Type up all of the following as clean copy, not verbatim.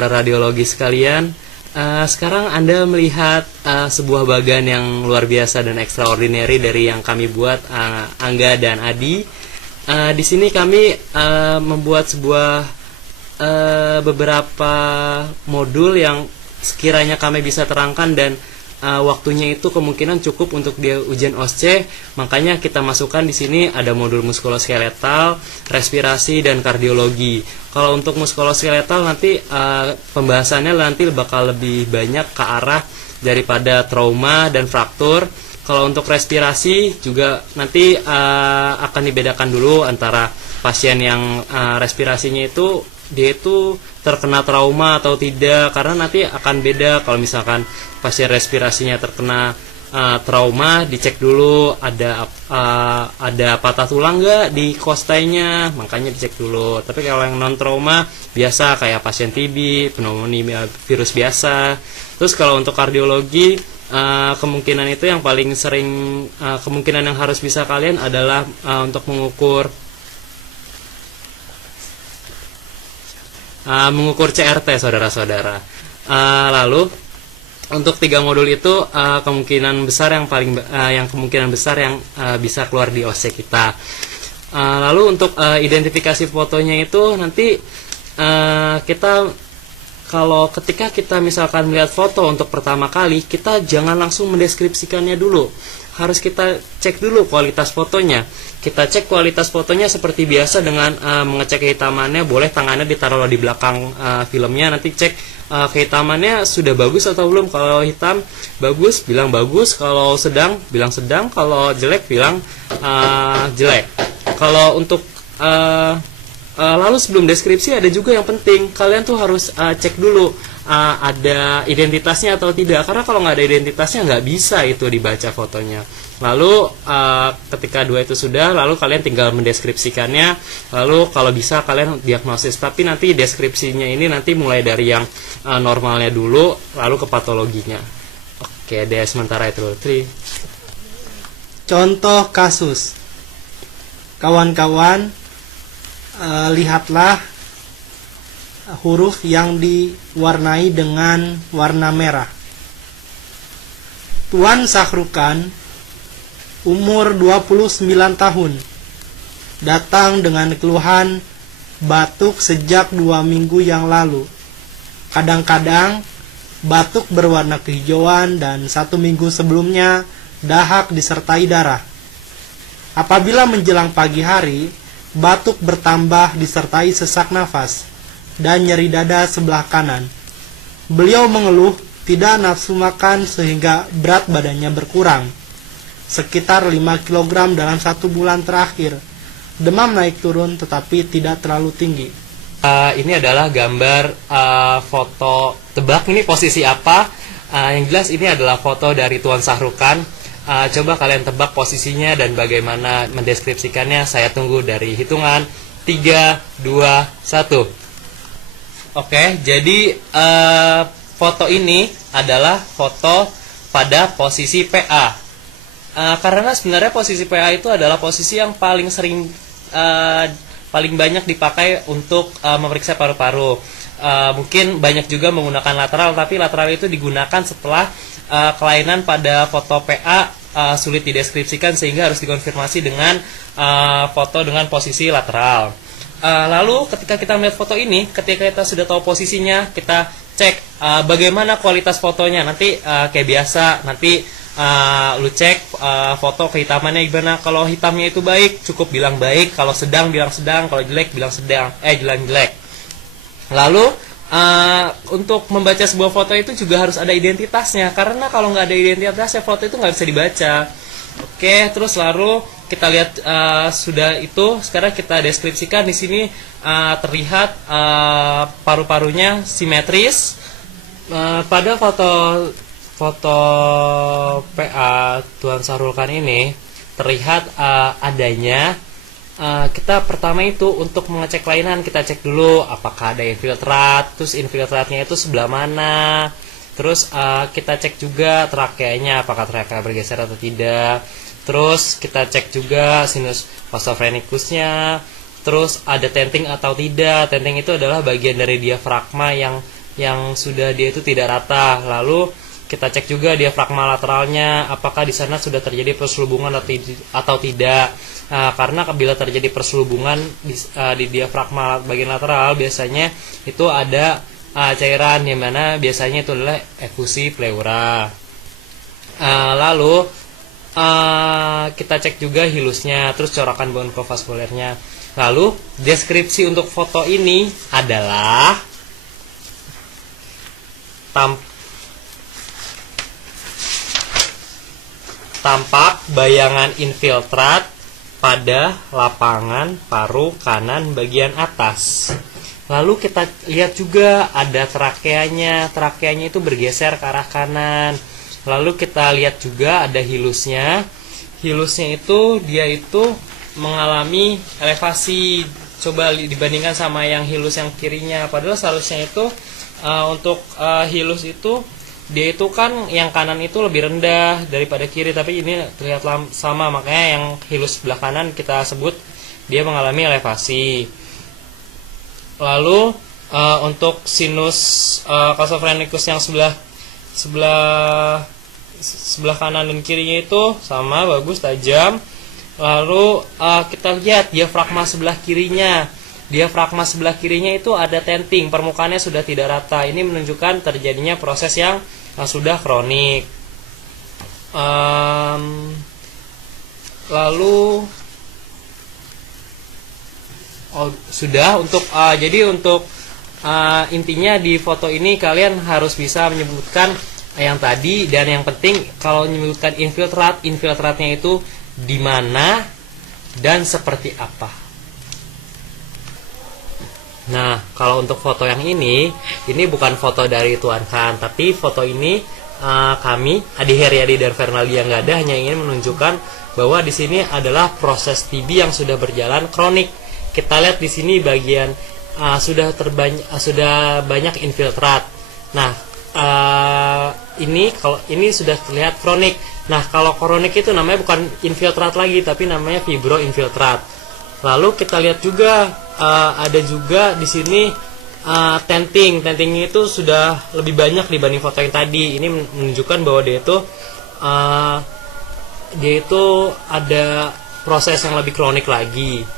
para radiologi sekalian. Sekarang Anda melihat sebuah bagan yang luar biasa dan extraordinary dari yang kami buat, Angga dan Adi. Di sini kami membuat sebuah beberapa modul yang sekiranya kami bisa terangkan dan waktunya itu kemungkinan cukup untuk dia ujian OSCE, makanya kita masukkan di sini ada modul muskuloskeletal, respirasi dan kardiologi. Kalau untuk muskuloskeletal nanti pembahasannya nanti bakal lebih banyak ke arah daripada trauma dan fraktur. Kalau untuk respirasi juga nanti akan dibedakan dulu antara pasien yang respirasinya itu dia itu terkena trauma atau tidak, karena nanti akan beda. Kalau misalkan pasien respirasinya terkena trauma, dicek dulu ada patah tulang nggak di kostainya, makanya dicek dulu. Tapi kalau yang non trauma biasa kayak pasien TB, pneumonia virus biasa. Terus kalau untuk kardiologi, kemungkinan itu yang paling sering, kemungkinan yang harus bisa kalian adalah untuk mengukur CRT, saudara-saudara. Lalu untuk 3 modul itu kemungkinan besar yang bisa keluar di OSCE kita. Lalu untuk identifikasi fotonya itu nanti kita ketika kita misalkan melihat foto untuk pertama kali, kita jangan langsung mendeskripsikannya dulu. Harus kita cek dulu kualitas fotonya. Kita cek kualitas fotonya seperti biasa dengan mengecek kehitamannya. Boleh tangannya ditaruh di belakang filmnya, nanti cek kehitamannya sudah bagus atau belum. Kalau hitam bagus, bilang bagus. Kalau sedang, bilang sedang. Kalau jelek, bilang jelek. Kalau untuk lalu sebelum deskripsi ada juga yang penting, kalian tuh harus cek dulu ada identitasnya atau tidak, karena kalau nggak ada identitasnya nggak bisa itu dibaca fotonya. Lalu ketika 2 itu sudah, lalu kalian tinggal mendeskripsikannya, lalu kalau bisa kalian diagnosis. Tapi nanti deskripsinya ini nanti mulai dari yang normalnya dulu, lalu ke patologinya. Oke deh, sementara itu. Contoh kasus, kawan-kawan, lihatlah huruf yang diwarnai dengan warna merah. Tuan Sahrukan, umur 29 tahun, datang dengan keluhan batuk sejak 2 minggu yang lalu. Kadang-kadang batuk berwarna kehijauan dan 1 minggu sebelumnya dahak disertai darah. Apabila menjelang pagi hari, batuk bertambah disertai sesak nafas dan nyeri dada sebelah kanan. Beliau mengeluh tidak nafsu makan sehingga berat badannya berkurang sekitar 5 kg dalam 1 bulan terakhir. Demam naik turun tetapi tidak terlalu tinggi. Ini adalah gambar foto, tebak ini posisi apa. Yang jelas ini adalah foto dari Tuan Sahrukan. Coba kalian tebak posisinya dan bagaimana mendeskripsikannya. Saya tunggu dari hitungan 3, 2, 1. Oke, jadi foto ini adalah foto pada posisi PA. Karena sebenarnya posisi PA itu adalah posisi yang paling sering, paling banyak dipakai untuk memeriksa paru-paru. Mungkin banyak juga menggunakan lateral, tapi lateral itu digunakan setelah kelainan pada foto PA sulit dideskripsikan sehingga harus dikonfirmasi dengan foto dengan posisi lateral. Lalu ketika kita melihat foto ini, ketika kita sudah tahu posisinya, kita cek bagaimana kualitas fotonya. Nanti kayak biasa, nanti lu cek foto kehitamannya gimana. Kalau hitamnya itu baik, cukup bilang baik. Kalau sedang, bilang sedang. Kalau jelek, bilang sedang. Bilang jelek. Lalu untuk membaca sebuah foto itu juga harus ada identitasnya, karena kalau nggak ada identitasnya foto itu nggak bisa dibaca. Oke, terus lalu kita lihat sudah itu. Sekarang kita deskripsikan. Di sini terlihat paru-parunya simetris. Pada foto PA Tuan Sahrukan ini terlihat adanya. Kita pertama itu untuk mengecek kelainan, kita cek dulu apakah ada infiltrat, terus infiltratnya itu sebelah mana. Terus kita cek juga trakeanya, apakah trakea bergeser atau tidak. Terus kita cek juga sinus vasophrenicusnya. Terus ada tenting atau tidak. Tenting itu adalah bagian dari diafragma yang yang sudah dia itu tidak rata. Lalu kita cek juga diafragma lateralnya, apakah di sana sudah terjadi perselubungan atau tidak. Karena bila terjadi perselubungan di diafragma bagian lateral, biasanya itu ada cairan, yang mana biasanya itu adalah efusi pleura. Lalu kita cek juga hilusnya, terus corakan bronkofaskulernya. Lalu deskripsi untuk foto ini adalah tampak bayangan infiltrat pada lapangan paru kanan bagian atas. Lalu kita lihat juga ada trakeanya. Trakeanya itu bergeser ke arah kanan. Lalu kita lihat juga ada hilusnya. Hilusnya itu dia itu mengalami elevasi. Coba dibandingkan sama yang hilus yang kirinya. Padahal seharusnya itu untuk hilus itu dia itu kan yang kanan itu lebih rendah daripada kiri, tapi ini terlihat sama, makanya yang hilus sebelah kanan kita sebut dia mengalami elevasi. Lalu untuk sinus casophrenikus yang sebelah kanan dan kirinya itu sama, bagus, tajam. Lalu kita lihat diafragma sebelah kirinya. Diafragma sebelah kirinya itu ada tenting, permukaannya sudah tidak rata. Ini menunjukkan terjadinya proses yang sudah kronik. Lalu sudah untuk jadi untuk intinya di foto ini kalian harus bisa menyebutkan yang tadi, dan yang penting kalau menyebutkan infiltratnya itu di mana dan seperti apa. Nah, kalau untuk foto yang ini bukan foto dari Tuan Khan, tapi foto ini kami, Adi Heriadi dan Fernaldia Nggada, hanya ingin menunjukkan bahwa di sini adalah proses TB yang sudah berjalan kronik. Kita lihat di sini bagian sudah banyak infiltrat. Nah, ini sudah terlihat kronik. Nah, kalau kronik itu namanya bukan infiltrat lagi, tapi namanya fibroinfiltrat. Lalu kita lihat juga ada juga di sini tentingnya itu sudah lebih banyak dibanding foto yang tadi. Ini menunjukkan bahwa dia itu ada proses yang lebih kronik lagi.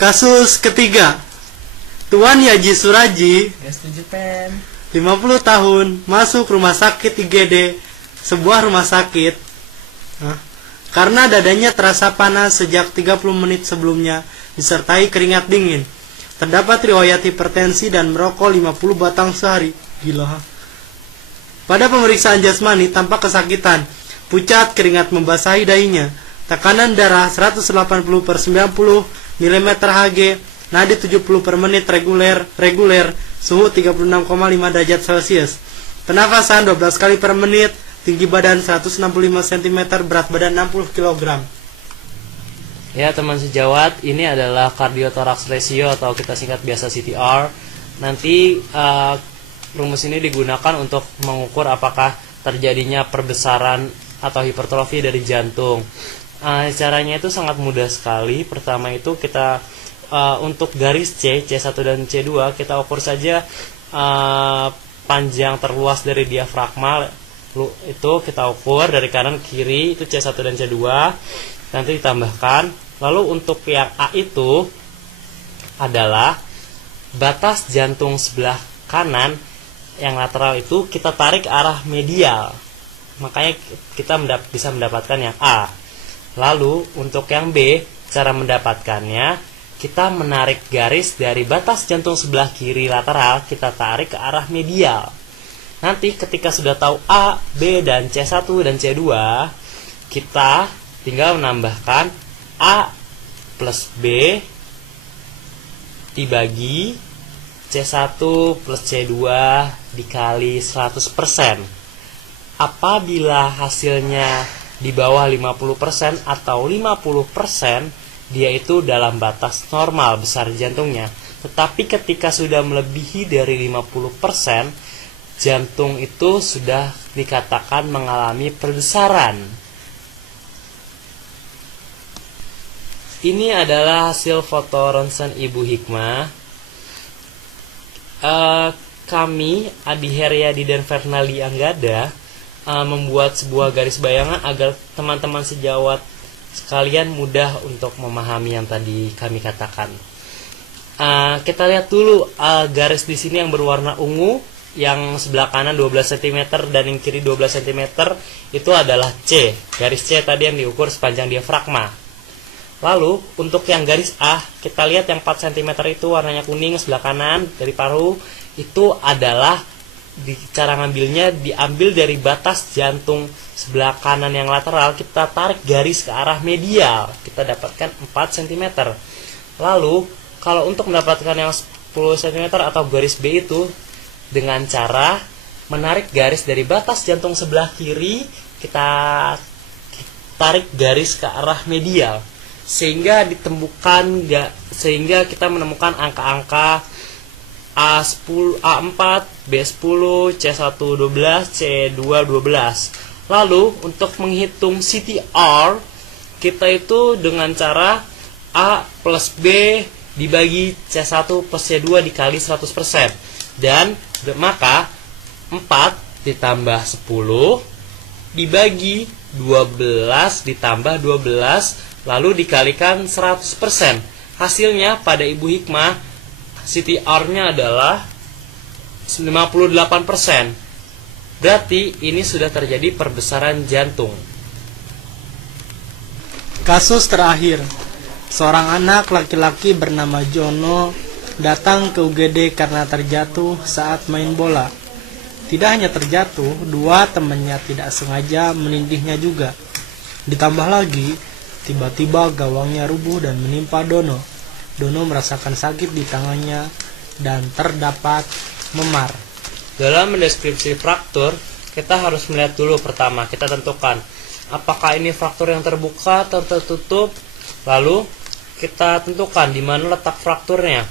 Kasus ketiga, Tuan Yaji Suraji, 50 tahun, masuk rumah sakit IGD, sebuah rumah sakit. Karena dadanya terasa panas sejak 30 menit sebelumnya, disertai keringat dingin. Terdapat riwayat hipertensi dan merokok 50 batang sehari. Gila. Pada pemeriksaan jasmani tampak kesakitan, pucat, keringat membasahi dahinya. Tekanan darah 180/90 mm Hg, nadi 70 per menit reguler, suhu 36,5 derajat Celcius. Pernafasan 12 kali per menit. Tinggi badan 165 cm, berat badan 60 kg. Ya teman sejawat, ini adalah cardiothorax ratio atau kita singkat biasa CTR. Nanti rumus ini digunakan untuk mengukur apakah terjadinya perbesaran atau hipertrofi dari jantung. Caranya itu sangat mudah sekali. Pertama itu kita untuk garis C1 dan C2 kita ukur saja panjang terluas dari diafragma. Itu kita ukur dari kanan ke kiri, itu C1 dan C2, nanti ditambahkan. Lalu untuk yang A itu adalah batas jantung sebelah kanan yang lateral itu kita tarik ke arah medial, makanya kita bisa mendapatkan yang A. Lalu untuk yang B, cara mendapatkannya kita menarik garis dari batas jantung sebelah kiri lateral, kita tarik ke arah medial. Nanti ketika sudah tahu A, B, dan C1 dan C2, kita tinggal menambahkan A plus B dibagi C1 plus C2 dikali 100%. Apabila hasilnya di bawah 50% atau 50%, dia itu dalam batas normal besar jantungnya. Tetapi ketika sudah melebihi dari 50%, jantung itu sudah dikatakan mengalami perbesaran. Ini adalah hasil foto ronsen Ibu Hikmah. kami Adi Heryadi dan Fernaldi Anggada membuat sebuah garis bayangan agar teman-teman sejawat sekalian mudah untuk memahami yang tadi kami katakan. Kita lihat dulu garis di sini yang berwarna ungu, yang sebelah kanan 12 cm dan yang kiri 12 cm itu adalah C. Garis C tadi yang diukur sepanjang diafragma. Lalu untuk yang garis A, kita lihat yang 4 cm itu warnanya kuning sebelah kanan dari paru, itu adalah cara ngambilnya diambil dari batas jantung sebelah kanan yang lateral, kita tarik garis ke arah medial, kita dapatkan 4 cm. Lalu kalau untuk mendapatkan yang 10 cm atau garis B itu dengan cara menarik garis dari batas jantung sebelah kiri, kita tarik garis ke arah medial sehingga kita menemukan angka-angka A10, A4, B10, C1 12, C2 12. Lalu untuk menghitung CTR, kita itu dengan cara A plus B dibagi C1 plus C2 dikali 100%. Dan maka 4 ditambah 10 dibagi 12 ditambah 12 lalu dikalikan 100%. Hasilnya pada Ibu Hikmah CTR-nya adalah 58%. Berarti ini sudah terjadi perbesaran jantung. Kasus terakhir, seorang anak laki-laki bernama Jono datang ke UGD karena terjatuh saat main bola. Tidak hanya terjatuh, dua temannya tidak sengaja menindihnya juga. Ditambah lagi, tiba-tiba gawangnya rubuh dan menimpa Dono. Dono merasakan sakit di tangannya dan terdapat memar. Dalam mendeskripsi fraktur, kita harus melihat dulu pertama, kita tentukan apakah ini fraktur yang terbuka atau tertutup. Lalu kita tentukan di mana letak frakturnya.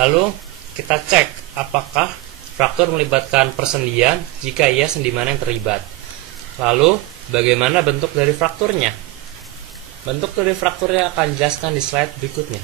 Lalu kita cek apakah fraktur melibatkan persendian, jika iya sendi mana yang terlibat. Lalu bagaimana bentuk dari frakturnya. Bentuk dari frakturnya akan dijelaskan di slide berikutnya.